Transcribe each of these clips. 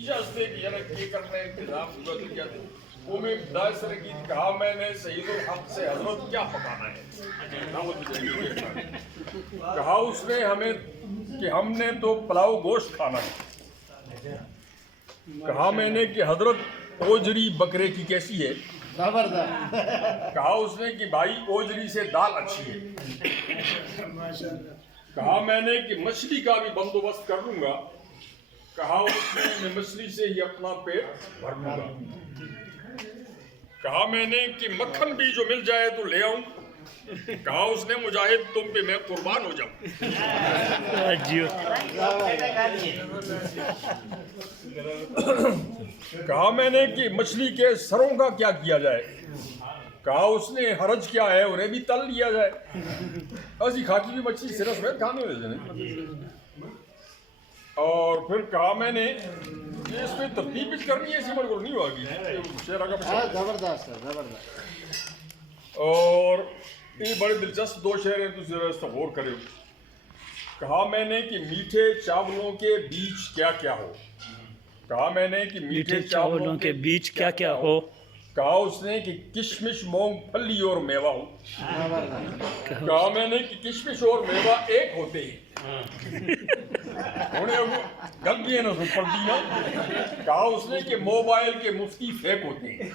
سے کہ یار یہ کرنا ہے انتظام گزر گیا وہ میں داعش سر کی کہا میں نے سید الحق سے حضرت کیا پکانا ہے کہا اس نے ہمیں کہ ہم نے تو پلاؤ گوشت کھانا ہے کہا میں نے کہ حضرت اوجری بکرے کی کیسی ہے کہا اس نے کہ بھائی اوجری سے دال اچھی ہے کہا میں نے کہ مچھلی کا بھی بندوبست کر لوں گا کہا اس نے میں مچھلی سے ہی اپنا پیٹ بھر لوں گا کہا میں نے کہ مکھن بھی جو مل جائے تو لے آؤں کہا اس نے مجاہد تم پہ میں قربان ہو جاؤں کہا میں نے کہ مچھلی کے سروں کا کیا کیا جائے کہا اس نے حرج کیا ہے انہیں بھی تل لیا جائے ایسی کھاتی ہوئی مچھلی سرس میں کھانے ہوئے اور پھر کہا میں نے اس پہ ترتیب کرنی ہے اسی کو نہیں ہوگی زبردست اور یہ بڑے دلچسپ دو شعر ہیں تو ذرا اس پر غور کرے کہا میں نے کہ میٹھے چاولوں کے بیچ کیا کیا ہو کہا میں نے کہ میٹھے چاولوں کے بیچ کیا کیا ہو کہا اس نے کہ کشمش مونگ پھلی اور میوہ ہو کہا میں نے کہ کشمش اور میوہ ایک ہوتے ہیں گل بھی ہے نا پڑھ دی نا کہا اس نے کہ موبائل کے مفتی فیک ہوتے ہیں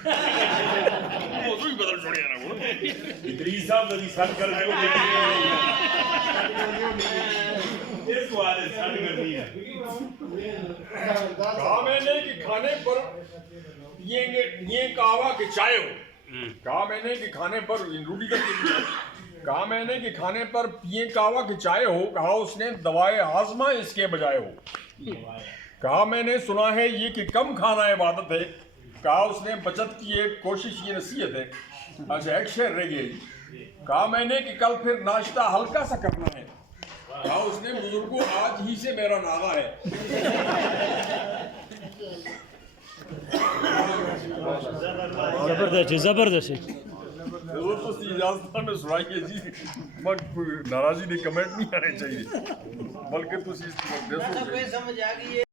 موضوع ہی بدل چھوڑے نا وہ ادریس صاحب ذری سن کر کے اس والے سن کر دیا کہا میں نے کہ کھانے پر یہ کہوا کہ چائے ہو کہا میں نے کہ کھانے پر روٹی تک کہا میں نے کہ کھانے پر پیے کہوا کہ چائے ہو کہا اس نے دوائے ہاضمہ اس کے بجائے ہو کہا میں نے سنا ہے یہ کہ کم کھانا عبادت ہے کہا اس نے بچت کی ایک کوشش یہ نصیحت ہے اچھا ایک شعر رہ گئی کہا میں نے کہ کل پھر ناشتہ ہلکا سا کرنا ہے کہا اس نے بزرگوں آج ہی سے میرا ناغہ ہے زبردست اجازت میں سنائیے جی ناراضی نہیں کمنٹ نہیں آنے چاہیے بلکہ تو